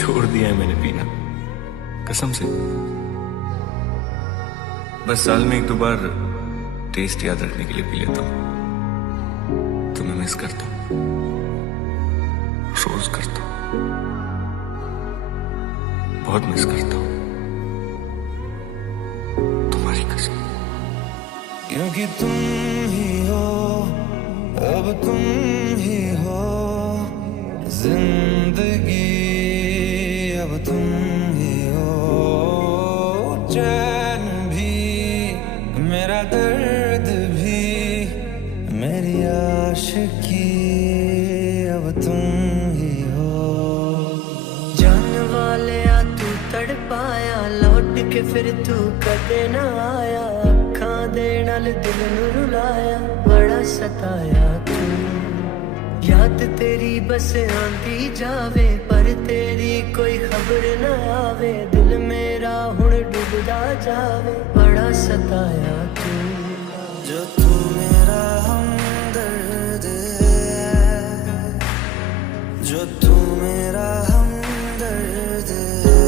छोड़ दिया है मैंने पीना, कसम से। बस साल में एक दो बार टेस्ट याद रखने के लिए पी लेता हूं। तुम्हें मिस करता हूं, रोज करता हूं, बहुत मिस करता हूं, तुम्हारी कसम। क्योंकि तुम ही हो, अब तुम ही हो जिंदगी, अब तुम ही हो चैन भी, मेरा दर्द भी, मेरी आशिकी, अब तुम ही हो। जान वाले आ तू तड़पाया, लौट के फिर तू कदे ना आया, अखां दे नाल दिल नू रुलाया, बड़ा सताया तू। याद तेरी बस आंदी जावे, पर तेरी कोई खबर न आवे, दिल मेरा हुण डूबदा जावे, बड़ा सताया तू। जो तू मेरा हमदर्द है, जो तू मेरा हमदर्द है,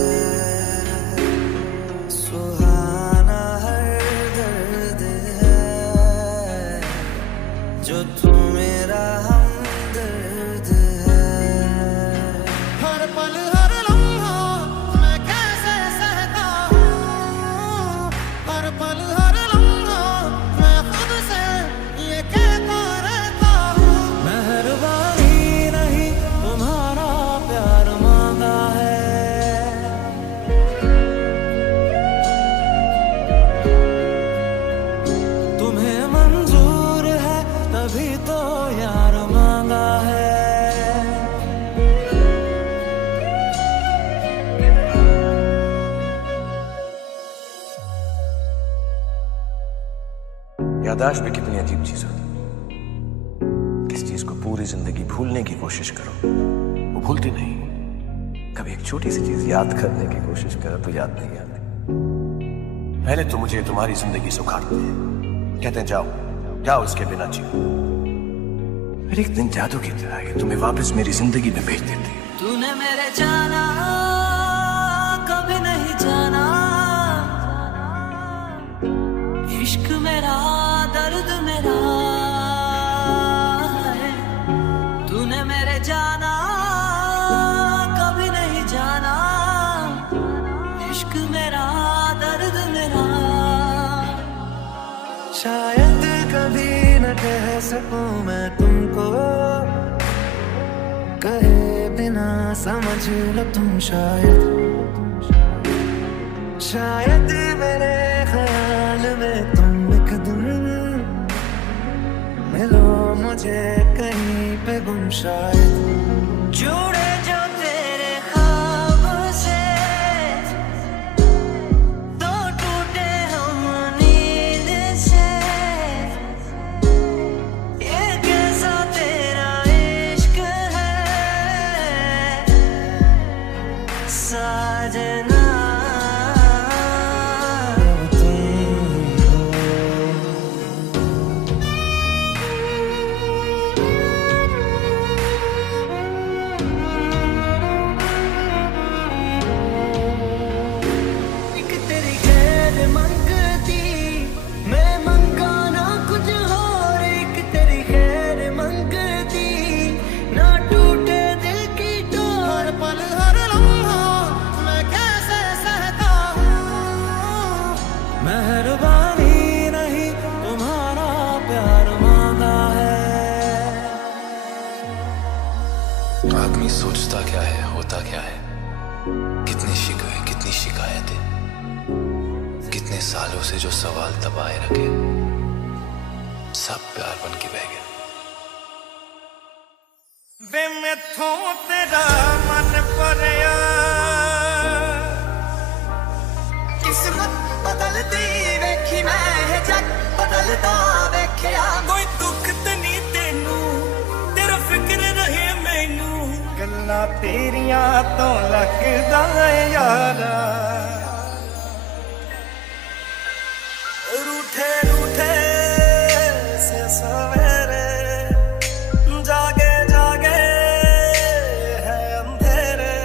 सुहाना हर दर्द है, जो तू मेरा याददाश्त भी कितनी अजीब चीज होती है। किस चीज को पूरी जिंदगी भूलने की कोशिश करो, वो भूलती नहीं। कभी एक छोटी सी चीज याद करने की कोशिश करो तो याद नहीं आती। पहले तो मुझे तुम्हारी जिंदगी सुखाते हैं, कहते हैं जाओ जाओ, इसके बिना जियो। फिर एक दिन जादू की तरह ये तुम्हें वापस मेरी जिंदगी में भेज देती है। तूने मेरे जाना कभी नहीं जाना, इश्क मेरा दर्द मेरा है। तूने मेरे जाना कभी नहीं जाना, इश्क मेरा दर्द मेरा। शायद कभी न कह सकूं मैं तुमको, कहे बिना समझ लो तुम शायद मेरे ख्याल में तुम एक दिन मिलो मुझे कहीं पे गुम। शायद जुड़े जो तेरे ख्वाब से, तो टूटे हम नींद से, ये कैसा तेरा इश्क है साजना। मेहरबानी नहीं तुम्हारा प्यार मांगा है। आदमी सोचता क्या है, होता क्या है, कितने शिकवे कितनी शिकायतें, कितने सालों से जो सवाल दबाए रखे, सब प्यार बन के बह गए। वे मैथों तेरा मन भरिया, किस्मत बदलती वेखी मैं, जग बदलता वेख्या। कोई दुख ते नहीं तेनू, तेरा फिक्र रहे मैनू, गल्लां तेरियां तो लगदा यारा। रूठे रूठे से सवेरे, जागे जागे है अंधेरे,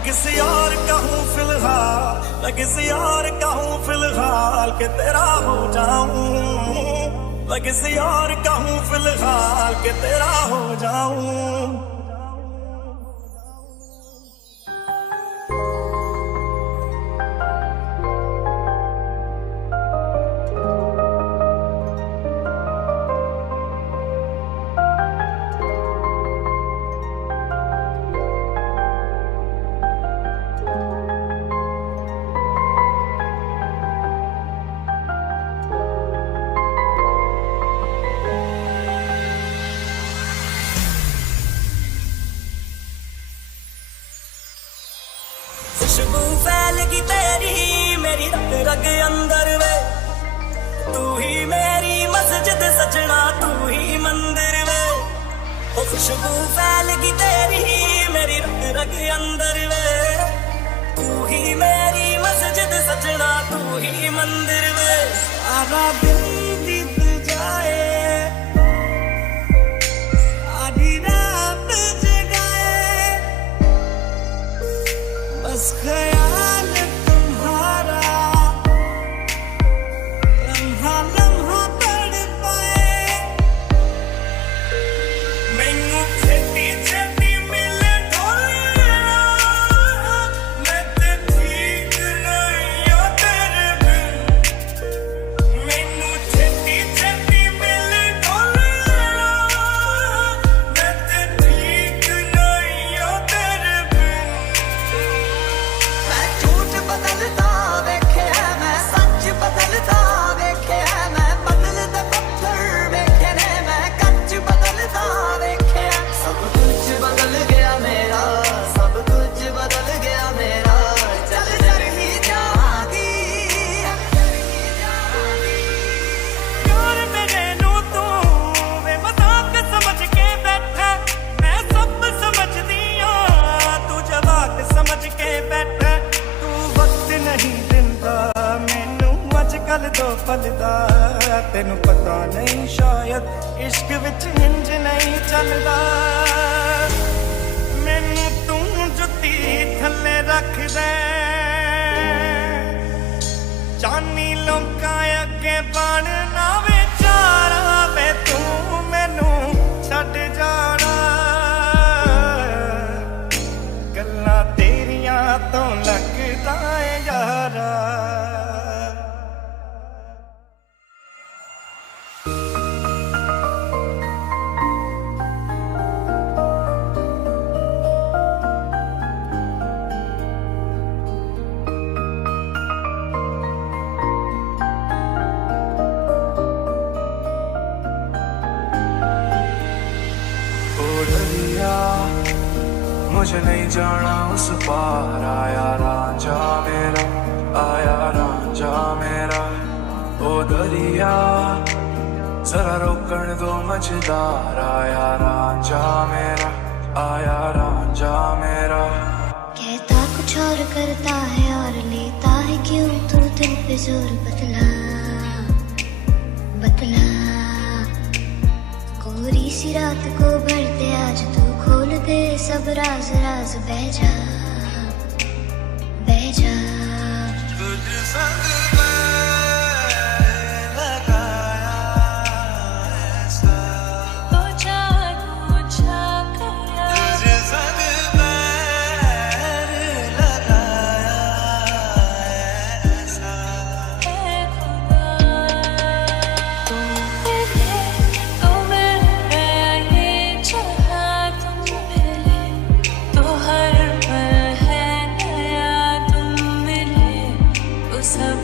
मैं किसी और का हूँ फिलहाल, मैं किसी और का हूँ फिलहाल कि तेरा हो जाऊं, मैं किसी और का हूँ फिलहाल कि तेरा हो जाऊं। खुशबू फैलगी तेरी मेरी रग रग अंदर वे, तू ही मेरी मस्जिद सजना तू ही मंदिर वे। ओ खुशबू फैलगी तेरी मेरी रग रग अंदर वे, तू ही मेरी मस्जिद सजना तू ही मंदिर वे। सारा दिन बीत जाए, आधी रात जगाए, बस ख्याल तुम्हारा लम्हा लम्हा पड़ पाए। मैनू छेती छेती मिले ढोलना, मैं ते ठीक नहीं हो तेरे बिन। मैनू छेती छेती मिले ढोलना, मैं ते ठीक नहीं हो तेरे बिन। मैं झूठ बदलता वेख्या, मैं सच बदलता वेख्या, मैं बदलते पत्थर वेखे ने, मैं कच्च बदलता वेख्या। सब कुछ बदल गया मेरा, सब कुछ बदल गया मेरा, चल चल ही जागी। यार मेरे नू तू वे मजाक समझ के बैठा, मैं सब समझदी हां तू जवाक समझ के बैठा। तू वक्त नहीं दिंदा मैनू अजकल दो पल दा, तेनू पता नहीं शायद इश्क विच इंज नहीं चलदा। मैनू तू जुत्ती थल्ले रख दे, जानी लोकां अगे बनना विचारा वे, तू मैनू छड्ड जाना। गल्लां तेरियां तो लगदा है यारा। ओ दरिया मुझे नहीं जाना उस पार, आया रांझा मेरा, आया रांझा मेरा। ओ दरिया जरा रोकण दो मझदार, आया रांझा मेरा, आया रांझा मेरा। कहता कुछ और करता है और लेता है क्यों तू दिल पे जोर, बतला बतला। कोरी सी रात को भरते आज तू खोल दे सब राज राज, बह जा बह जा। तुझ संग मैं लगाया ऐसा, तुझ संग मैं लगाया ऐसा। सब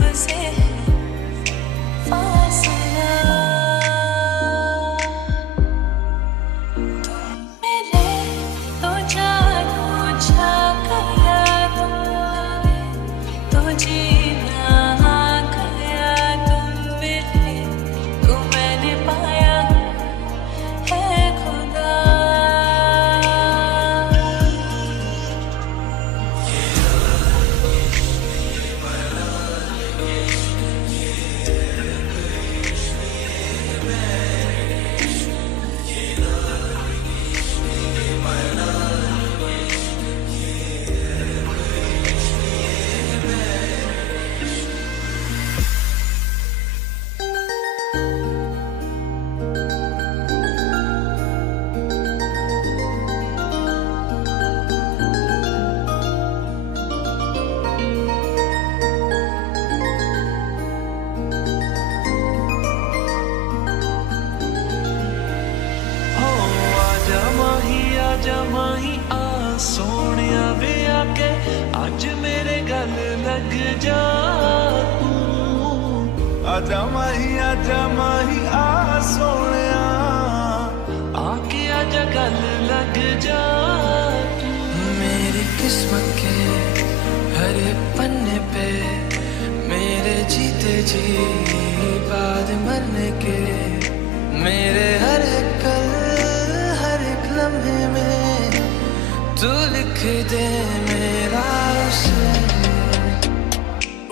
सोनिया वे आके आज मेरे गल लग जा तू। आजा माही आ सोनिया आके आजा गल लग जा तू। मेरी किस्मत के हर पन्ने पे मेरे जीते जी बाद मरने के मेरे हर कल हर एक लम्हे में तू लिख दे मेरा उसे।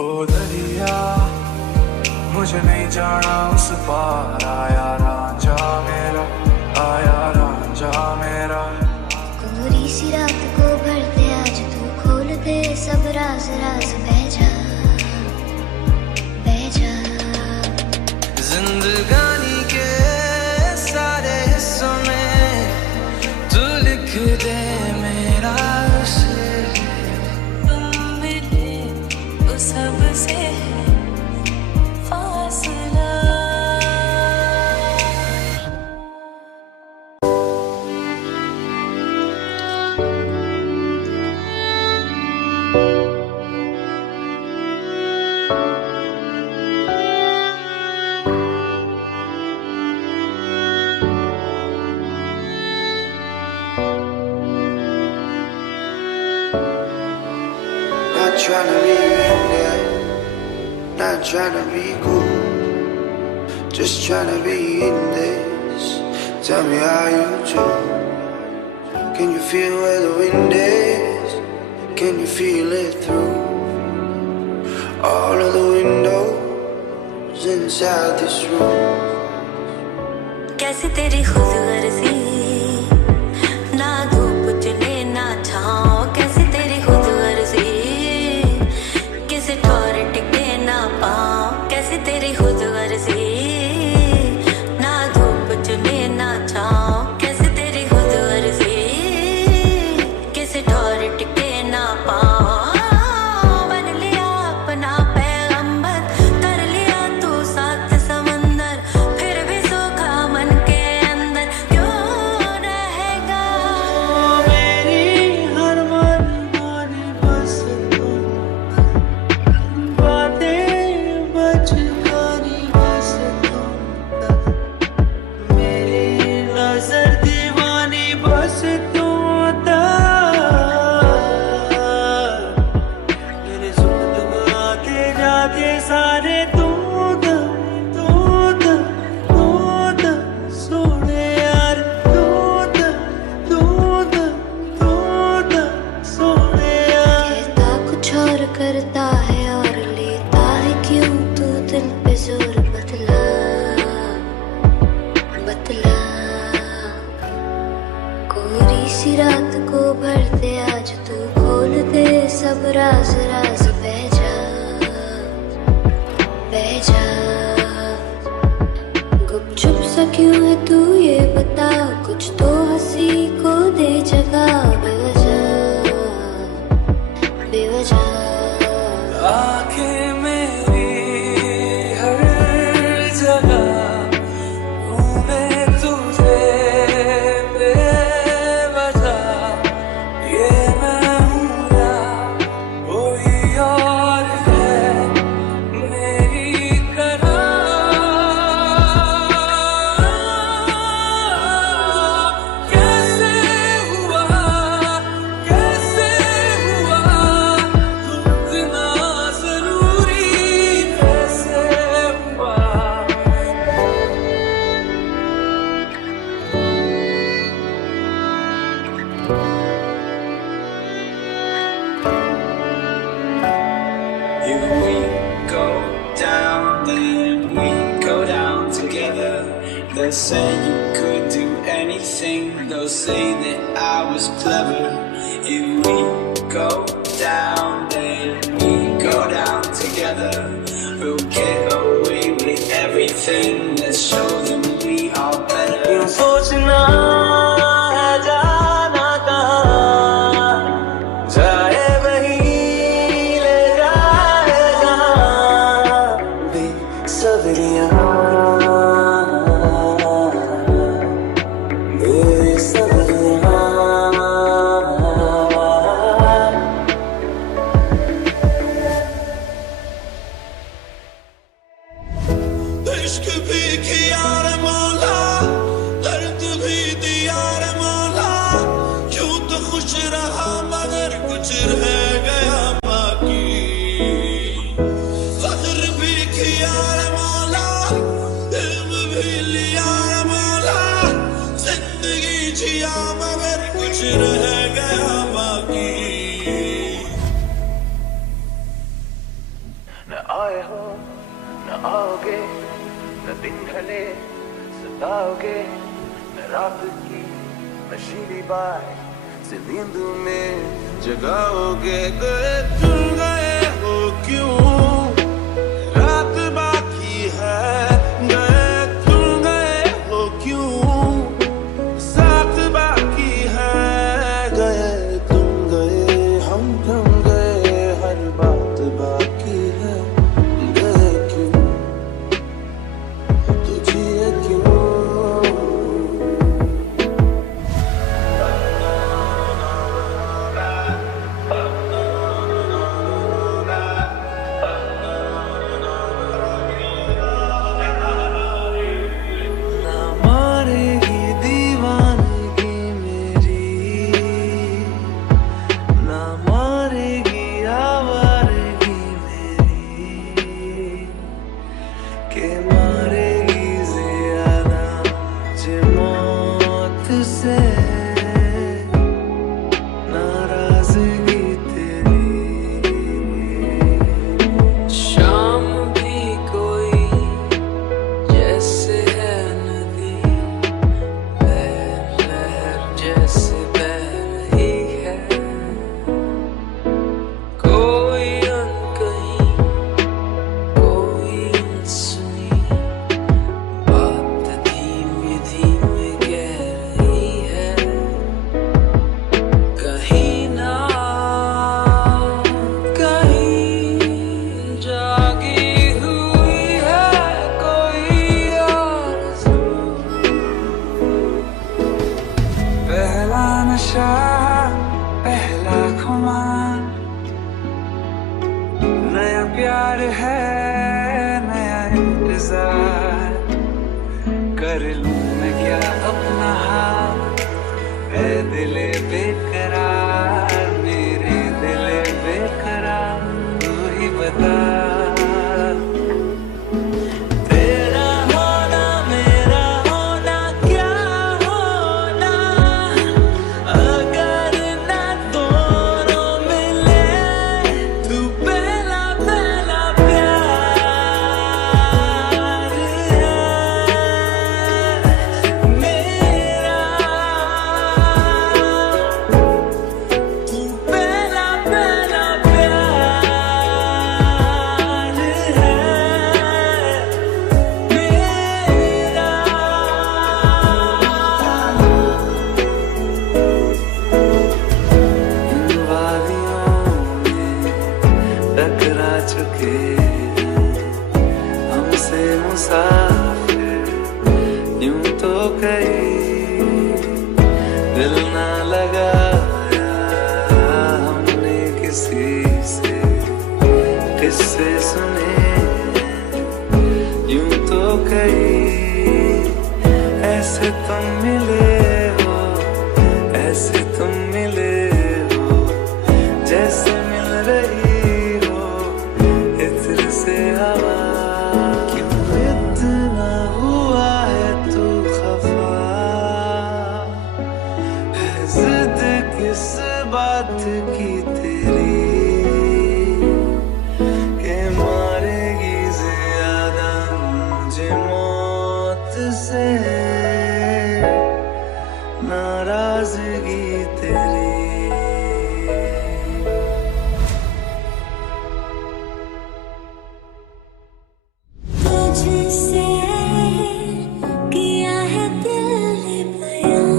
ओ दरिया मुझे नहीं जाना उस पार आया रांझा मेरा, आया रांझा मेरा। कोरी सी रात को भर दे आज तू खोल दे सब राज राज बह जा बह जा। जिंदगानी के सारे हिस्सों में तू लिख दे मेरा उसे। तुम मिले उस सबसे फासला। Not trying to be in there, not trying to be cool, just trying to be in this. Tell me how you do. Can you feel where the wind is? Can you feel it through all of the windows inside this room? कैसी तेरी खुद गर्जी ना धूप चले ना छाँव। कैसी तेरी खुद गर्जी किसी ठौर टिके ना पाँव। कैसी तेरी खुद गर्जी ना धूप चले ना छाँव। कैसी तेरी खुद गर्जी किसी ठौर टिके ना पाँव। बन लिया अपना पैगंबर कर लिया तू सात समंदर फिर भी सूखा मन के अंदर क्यों रहेगा। मेरी हर मन मानी बस तू बातें बचकानी बस तू। मेरी नजर दीवानी बस तू मेरे सुख दुख आते जाते सारे तू सोने यार तू सोने यार। कहता कुछ और करता है और लेता है क्यों तू दिल पे जोर बतला बतला। कोरी सी रात को भर दे आज तू खोल दे सब राज राज बह जा बह जा। गुपचुप सा क्यों है तू ये बता कुछ तो हंसी को दे जगह बेवजह बेवजह। आंखें मेरी हर जगह घूमे तुझे बेवजह। ये मैं हूँ या कोई और है मेरी तरह। कैसे हुआ तू इतना जरूरी कैसे हुआ। If we go down, then we go down together. They'll say you could do anything, they'll say that I was clever. If we go down, then we go down together. We'll get away with everything, let's show them we are better. क्यों सोचना है जाना कहाँ जाए वही ले जाए जहाँ बेसब्रियाँ बेसब्रियाँ। भी किया रे मौला, दर्द भी दिया रे मौला, यूं तो खुश रहा मगर कुछ रह गया बाकी। फख्र भी किया रे मौला, इल्म भी लिया रे मौला, जिंदगी जिया मगर कुछ रह गया बाकी। न आए हो न आओगे, न दिन ढले सताओगे, न रात की नशीली बात से नींद में जगाओगे। गए तुम गए हो क्यों, रात बाकी है। गए तुम गए हो क्यों, साथ बाकी है। गए तुम गए हम थम गए, हर बात बाकी है। गए क्यों तो जिए क्यों। ना मारेगी दीवानगी मेरी, ना मारेगी आवारगी मेरी, के मारेगी ज़्यादा मुझे मौत से नाराज़गी तेरी। शाम भी कोई जैसे है नदी, लहर लहर जैसे बह रही है। कोई अनकही कोई अनसुनी बात धीमे धीमे कह रही है। कहीं ना कहीं जागी हुई है कोई आरज़ू। पहला नशा पहला खुमार, नया प्यार है नया इंतजार। कर लूं मैं क्या अपना हाल, ऐ दिले बेकरार, मेरे दिले बेकरार, तू ही बता। तेरा होना मेरा होना क्या होना, अगर ना दोनों मिले। तू पहला पहला प्यार है मेरा, तू पहला पहला प्यार है मेरा। इन वादियों में टकरा चुके हमसे मुसाफिर, यूं तो कहीं दिल ना लगाया हमने किसी से। किस्से सुने यूं तो कहीं, ऐसे तुम मिले हो, ऐसे तुम मिले हो, जैसे मिल रही हो इत्र से हवा। क्यों इतना हुआ है तू खफा, है जिद किस बात की तेरी, के मारेगी ज़्यादा मुझे मौत से नाराज़गी तेरी। तुझसे किया है दिल ने बयां,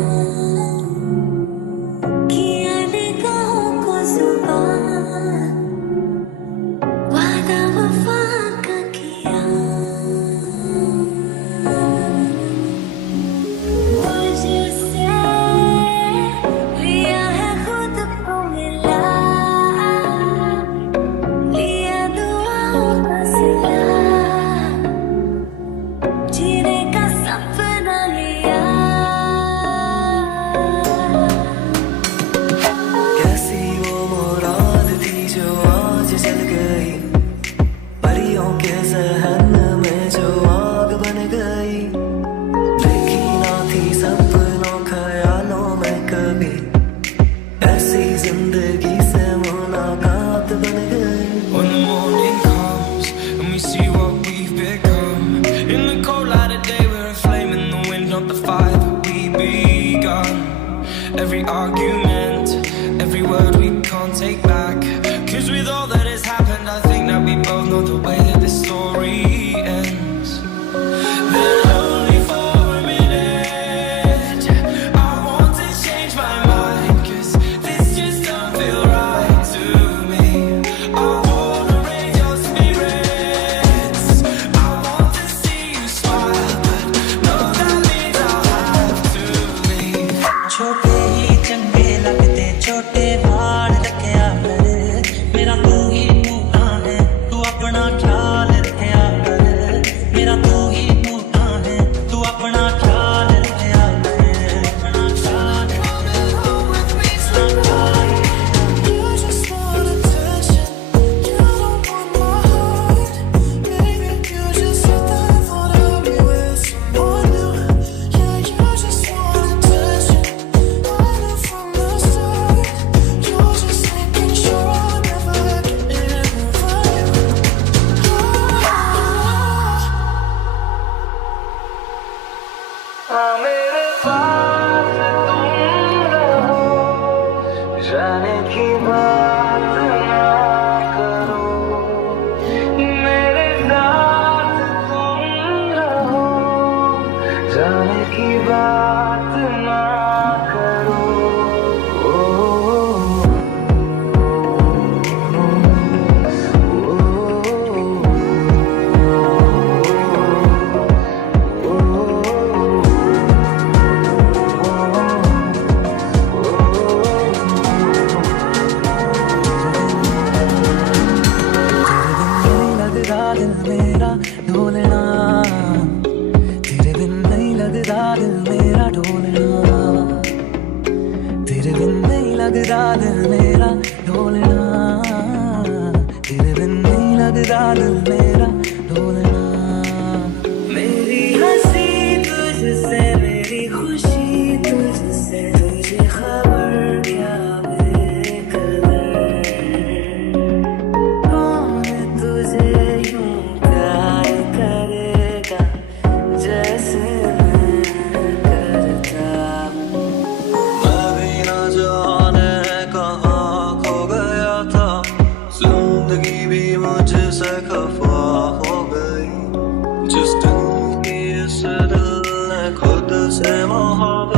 किया निगाहों को ज़ुबान, वादा वफ़ा का किया। मुझसे लिया है every argument, every word we can't take back. Cause with all that has happened, I think that we both know the way that this story ends. Then only for a minute, I want to change my mind, cause this just don't feel right to me. I wanna raise your spirits, I want to see you smile, but no, that means I'll have to leave. छोटे ही चंगे लगते छोटे बाल रखया कर मेरा तू ही टूटा है तू अपना ख्याल रखया कर मेरा तू ही टूटा है तू अपना ख्याल रखया कर अपना ख्याल You just want attention, you don't want my heart. Baby, you just said that I thought I'd be with someone new. Yeah, you just want attention, I knew from the start. You're just making sure I'll never get enough of you. मेरे पास तुम रहो, जाने की बात ना करो, मेरे साथ तुम रहो, जाने की बात ना करो. लगदा दिल मेरा ढोलना तेरे बिन नहीं लगदा दिल मेरा ढोलना तेरे बिन नहीं लगदा दिल मेरा ढोलना तेरे बिन नहीं लगदा दिल मेरा ढोलना मेरी हंसी तुझसे मेरी खुशी तुझसे तुझे खबर क्या बेकदर कौन तुझे यूं प्यार करेगा जैसे मैं करता मैं भी न जाने कहाँ खो गया था जिंदगी भी मुझसे खफा हो गई जिस दिल की इस दिल ने खुद से मोहब्बत